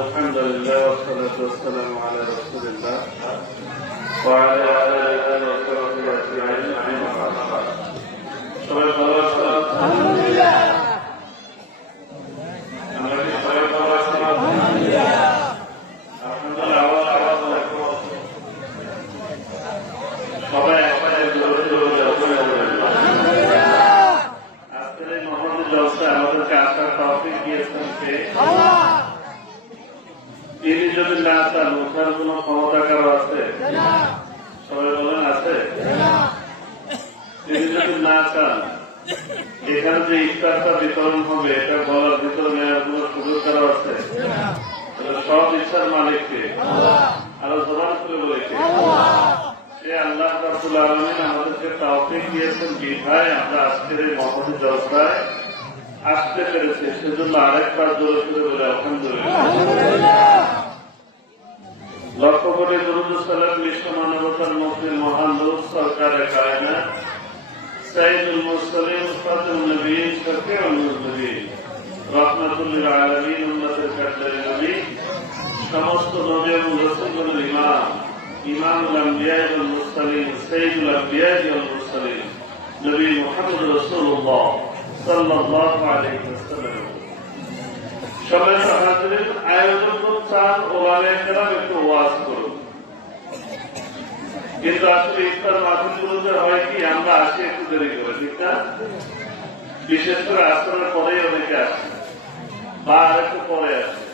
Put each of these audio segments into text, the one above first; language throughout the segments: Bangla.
الحمد لله والصلاة والسلام على رسول الله وعلى آله وصحبه أجمعين. সবাই ভালো আছেন? আলহামদুলিল্লাহ। আমরা কি সবাই ভালো আছি? আলহামদুলিল্লাহ। আলহামদুলিল্লাহ। সবাই একসাথে জোরে জোরে আজকের এই মহৎ জলসা আমাদেরকে আসার তৌফিক দিয়েছেন কে? আল্লাহ। তিনি যদি না চান ওঠার কোন ক্ষমতা কারো আছে? সবাই বলেন আছে? তিনি যদি না চান এখানে যে ইফতারটা বিতরণ হবে এটা বলার ভিতরে নেওয়ার কোন সুযোগ কারো আছে? সব ইচ্ছার মালিককে আরো জবান করে বলে সে আল্লাহ রাব্বুল আলামিন আমাদেরকে তৌফিক দিয়েছেন বিধায় আমরা আজকের এই মহৎ জলসায় আসতে পেরেছি। সেজন্য আরেকবার জোরে জোরে বলে আলহামদুলিল্লাহ। লক্ষ কোটি দরুদ সালাম বিশ্ব মানবতার মুক্তির মহান দূত সরকারে কায়নাত সাইয়্যিদুল মুরসালিন খাতামুন নবিয়্যিন শফিউল মুজনিবিন রাহমাতুল লিল আলামিন উম্মতের কাদ্দার নবী সমস্ত নবী এবং রাসূলগণের ইমামুল আম্বিয়া ওয়াল মুরসালিন সাইয়্যিদুল আম্বিয়া ওয়াল মুরসালিন নবী মুহাম্মদ রাসূলুল্লাহ সাল্লাল্লাহু আলাইহি ওয়াসাল্লাম। সম্মানিত হাজিরিন, আয়োজন করছেন ওলামায়ে কেরাম একটু ওয়াজ করুন, কিন্তু আসলে ইফতার মাহফিলগুলোতে হয় কি আমরা আসি একটু দেরি করে, ঠিক না? বিশেষ করে আসরের পরেই অনেকে আসে বা আর একটু পরে আসে।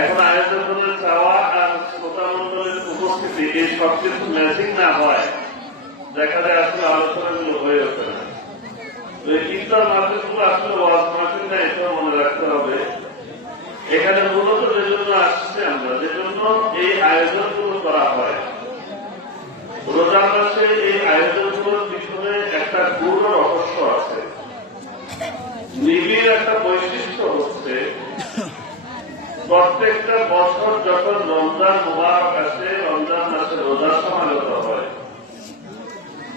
এখন আয়োজনের চাওয়া আর শ্রোতা মন্ডলের উপস্থিতি এই সবকিছু ম্যাচিং না হয় দেখা যায় আসলে আলোচনাগুলো হয়ে ওঠে না। ইফতার মাহফিলগুলো আসলে ওয়াজ মাহফিল না, এটাও মনে রাখতে হবে। এখানে মূলত যে জন্য আসছে আমরা, যে জন্য এই আয়োজনগুলো করা হয়, রোজা মাসে এই আয়োজনগুলোর পিছনে একটা গূঢ় রহস্য আছে। নিবিড় একটা বৈশিষ্ট্য হচ্ছে প্রত্যেকটা বছর যখন রমজান মুবারক আসে, রমজান মাসে রোজা সমাগত হয়,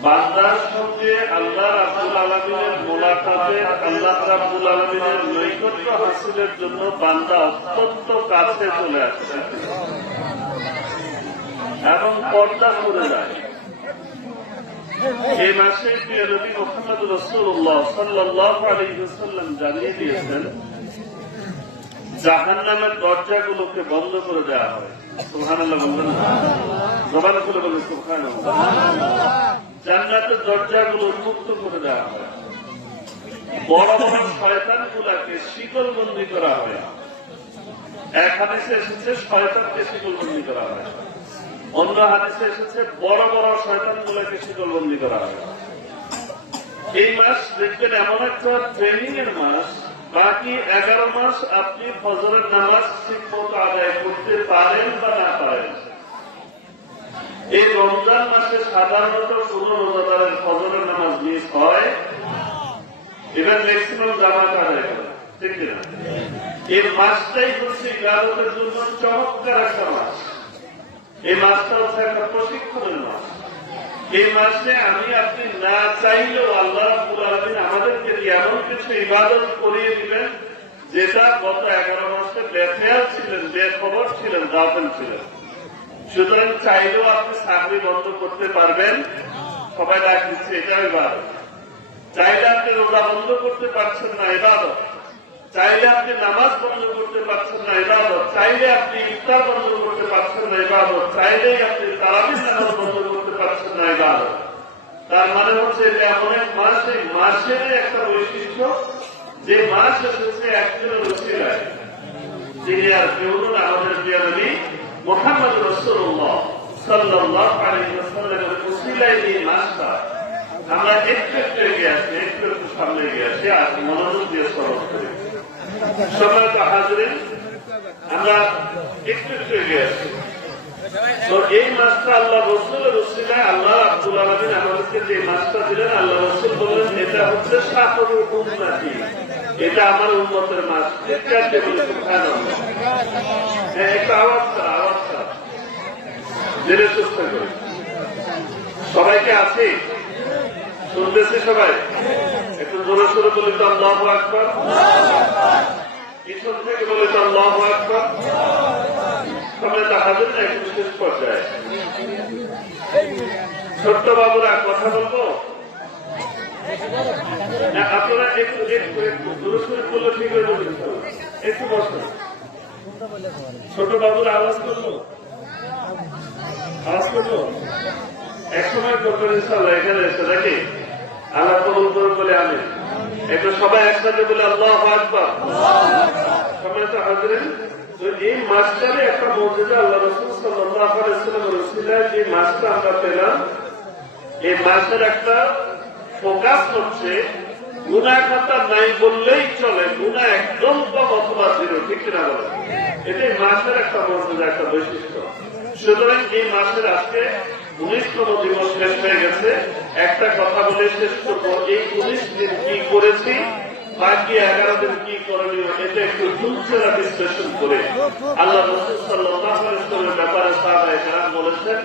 বান্দার সঙ্গে আল্লাহ রাব্বুল আলামিনের মোলাকাতে, আল্লাহ রাব্বুল আলামিনের নৈকট্য হাসিলের জন্য বান্দা অত্যন্ত কাছে চলে আসছে এবং পর্দা করে যায়। এই মাসে প্রিয় নবী মুহাম্মদ রাসূলুল্লাহ সাল্লাল্লাহু আলাইহি ওয়াসাল্লাম জানিয়ে দিয়েছেন জাহান্নামের দরজাগুলোকে বন্ধ করে দেওয়া হয়। সুবহানাল্লাহ বলবেন না? জবান খুলে বলবেন সুবহানাল্লাহ। জান্নাতের দরজাগুলো উন্মুক্ত করে দেওয়া হয়। বড় বড় শয়তানগুলোকে শিকলবন্দি করা হয়। এক হাদিসে এসেছে শয়তানকে শিকলবন্দি করা হয়, অন্য হাদিসে এসেছে বড় বড় শয়তানগুলোকে শিকলবন্দি করা হয়। এই মাস দেখবেন এমন একটা ট্রেনিং এর মাস, বাকি 11 মাস আপনি ফজরের নামাজ ঠিক মতো আদায় করতে পারেন বা না পারেন। এই রমজান মাসে সাধারণত কোন রোজাদারের ফজরের নামাজ মিস হয়, এবার ম্যাক্সিমাম জামাত আদায় করে, ঠিক না? এই মাসটাই হচ্ছে ইবাদতের জন্য চমৎকার একটা মাস। এই মাসটা হচ্ছে একটা প্রশিক্ষণের মাস। এই মাসে আমি আপনি না চাইলেও আল্লাহ রাব্বুল আলামিন আমাদেরকে এমন কিছু ইবাদত করিয়ে দিবেন যেটা গত 11 মাসে বেখেয়াল ছিলেন, বেখবর ছিলেন, গাফেল ছিলেন। সুতরাং চাইলেও আপনি চাকরি বন্ধ করতে পারবেন, সবাই ডাক দিচ্ছে, এটা ইবাদত। চাইলে আপনি রোজা বন্ধ করতে পারছেন না, ইবাদত। চাইলে আপনি নামাজ বন্ধ করতে পারছেন না, ইবাদত। চাইলে আপনি ইফতার বন্ধ করতে পারছেন না, ইবাদত। চাইলেই আপনি তারাবির নামাজ বন্ধ করতে পারছেন না, ইবাদত। তার মানে হচ্ছে যে এমন এক মাস, এই মাসের একটা বৈশিষ্ট্য, যে মাস এসেছে একজনের উসিলায়, যিনি আর কেউ নন, আমাদের প্রিয় নবী মুহাম্মদ রাসূলুল্লাহ সাল্লাল্লাহু আলাইহি ওয়াসাল্লামের উসিলায় এই মাসটা আমরা একটু একটু এগিয়ে আসি, একটু একটু সামনে এগিয়ে আসি, আর মনোযোগ দিয়ে স্মরণ করি। সম্মানিত হাজিরিন, আমরা একটু একটু এগিয়ে আসি। তো এই মাসটা আল্লাহ রাসূলের উসিলায় আল্লাহ রাব্বুল আলামিন আমাদেরকে যে মাসটা দিলেন, আল্লাহ রাসূল বললেন এটা হচ্ছে শাহরুল উম্মতি, এটা আমার উম্মতের মাস। চিৎকার বলে সুবহানাল্লাহ। হ্যাঁ, একটা আওয়াজ জেনে চেষ্টা করি। সবাইকে আছে, শুনতেছি সবাই? একটু জোরে জোরে বলি তো আল্লাহু আকবার। পিছন থেকে বলি তো আল্লাহু আকবার। আমরা তা হাজির না একটু শেষ পর্যায়ে ছোট্ট বাবুরা কথা বলবো না, আপনারা একটু একটু একটু জোরে জোরে বললে ঠিক হয়ে যাবে। একটু বসুন। ছোট বাবুরা আওয়াজ করলো, আওয়াজ করলো। এক সময় করবেন ইনশাআল্লাহ এখানে এসে নাকি আল্লাহ কবুল করুন বলে আমি একটু সবাই একসাথে বলে আল্লাহু আকবার। সবাই তো হাজিরেন। তো এই মাসটারে একটা মর্যাদা আল্লাহ রাসূল সাল্লাল্লাহু আলাইহি ওয়াসাল্লামের ওসিলায় যে মাসটা আমরা পেলাম, এই মাসের একটা ফোকাস হচ্ছে গুনাহ খাতা নাই বললেই চলে, গুনাহ একদম কম অথবা জিরো, ঠিক না বলে? এটাই মাসের একটা মর্যাদা, একটা বৈশিষ্ট্য। সুতরাং এই মাসের আজকে 19তম দিবস শেষ হয়ে গেছে। একটা কথা বলে শেষ করবো, এই 19 দিন কি করেছি, বাকি 11 দিন কি করণীয়, এটা একটু তুলছেরা বিশ্লেষণ করে আল্লাহ রাসূল সাল্লাল্লাহু আলাইহি ওয়াসাল্লামের ব্যাপারে সাহাবায়ে কেরাম বলেছেন,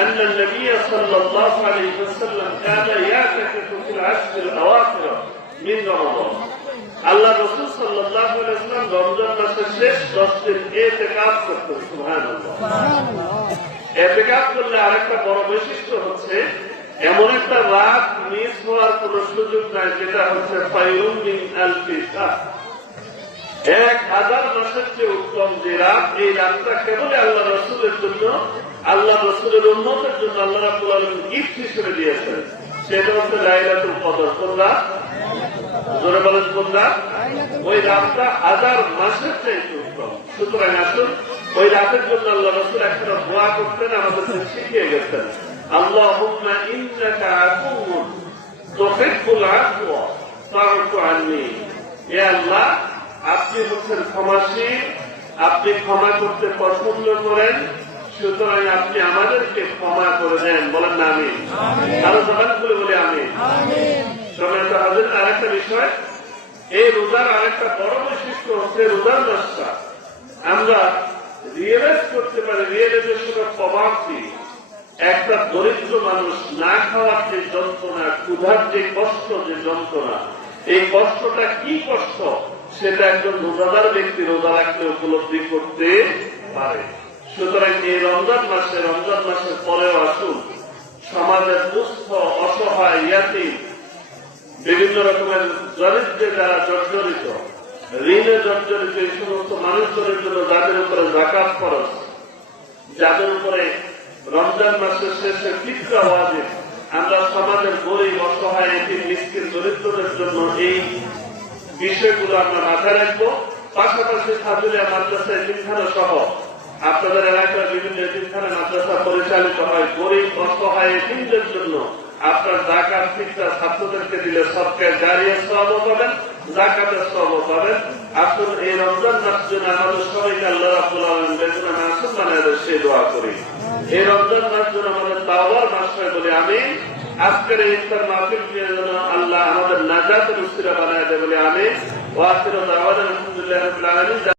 আন্নান নবী সাল্লাল্লাহু আলাইহি ওয়াসাল্লাম কানা ইয়াতাকিফু ফিল আশরিল আওয়াখির মিন রমাদান। আল্লাহ রাসূল সাল্লাল্লাহু আলাইহি ওয়াসাল্লাম রমজান মাসের শেষ 10 দিন ইতিকাফ করতেন। সুবহানাল্লাহ। ইতিকাফ করলে আরেকটা বড় বৈশিষ্ট্য হচ্ছে এমন একটা রাত মিস হওয়ার কোন সুযোগ নাই, যেটা হচ্ছে খায়রুম মিন আলফি শাহর। 1000 মাসের চেয়ে উত্তম যে রাত, এই রাতটা কেবল আল্লাহ রাসূলের জন্য, আল্লাহ রাসূলের উম্মতের জন্য আল্লাহ রাব্বুল আলামিন গিফট হিসেবে দিয়েছেন। সেটা হচ্ছে লাইলাতুল কদর। কোন রাত? জোরে বলেন কোন রাত? ওই রাতটা 1000 মাসের চেয়ে উত্তম। সুতরাং আসুন ওই রাতের জন্য আল্লাহ রাসূল একটা দোয়া করতেন, আমাদের শিখিয়ে গেছেন, আল্লাহুম্মা ইন্নাকা আফুউন তুহিব্বুল আফওয়া ফা'ফু আন্নী। হে আল্লাহ, আপনি হচ্ছেন ক্ষমাশীল, আপনি ক্ষমা করতে পছন্দ করেন, সুতরাং আপনি আমাদেরকে ক্ষমা করে দেন। বলেন না আমিন। আরো জবান খুলে বলি আমিন। সম্মানিত হাজির, আরেকটা বিষয়, এই রোজার আরেকটা বড় বৈশিষ্ট্য হচ্ছে রোজার মাসটা আমরা রিয়েলাইজ করতে পারি, রিয়েলাইজেশনের প্রভাব কি। একটা দরিদ্র মানুষ না খাওয়ার যে যন্ত্রণা, ক্ষুধার যে কষ্ট, যে যন্ত্রণা, এই কষ্টটা কি কষ্ট, সেটা একজন রোজাদার ব্যক্তি রোজা রাখলে উপলব্ধি করতে পারে। সুতরাং এই রমজান মাসের পরেও আসুন সমাজের দুস্থ, অসহায়, ইয়াতীম, বিভিন্ন রকমের দরিদ্রে যারা জর্জরিত, ঋণে জর্জরিত, এই সমস্ত মানুষজনের জন্য যাদের উপরে যাকাত ফরজ, যাদের উপরে রমজান মাসের শেষে ফিতরা ওয়াজিব, আমরা সমাজের গরিব, অসহায়, এতিম, মিসকিন, দরিদ্রদের জন্য এই বিষয়গুলো আমরা মাথায় রাখবো। পাশাপাশি সাজুলিয়া মাদ্রাসা এতিমখানা সহ আপনাদের এলাকার বিভিন্ন এতিমখানা মাদ্রাসা পরিচালিত হয়। গরিব, অসহায় এতিমদের জন্য আপনার যাকাত ফিতরা ছাত্রদেরকে দিলে সদকায়ে জারিয়ার সওয়াবও পাবেন, যাকাতের সওয়াবও পাবেন। আসুন এই রমজান মাস জন্য আমাদের সবাইকে আল্লাহ রাব্বুল আলামিন বেগুনা মাসুম বানায় দেন, সেই দোয়া করি। এই রমজান মাস জন্য আমাদের তাওবার মাস হয় বলে আমিন। আজকের এই ইফতার মাহফিল যেন আল্লাহ আমাদের নাজাতের উসিলা বানায় দেয় বলে আমিন। ওয়া আখিরু দাওয়ানা আলহামদুলিল্লাহি রাব্বিল আলামিন।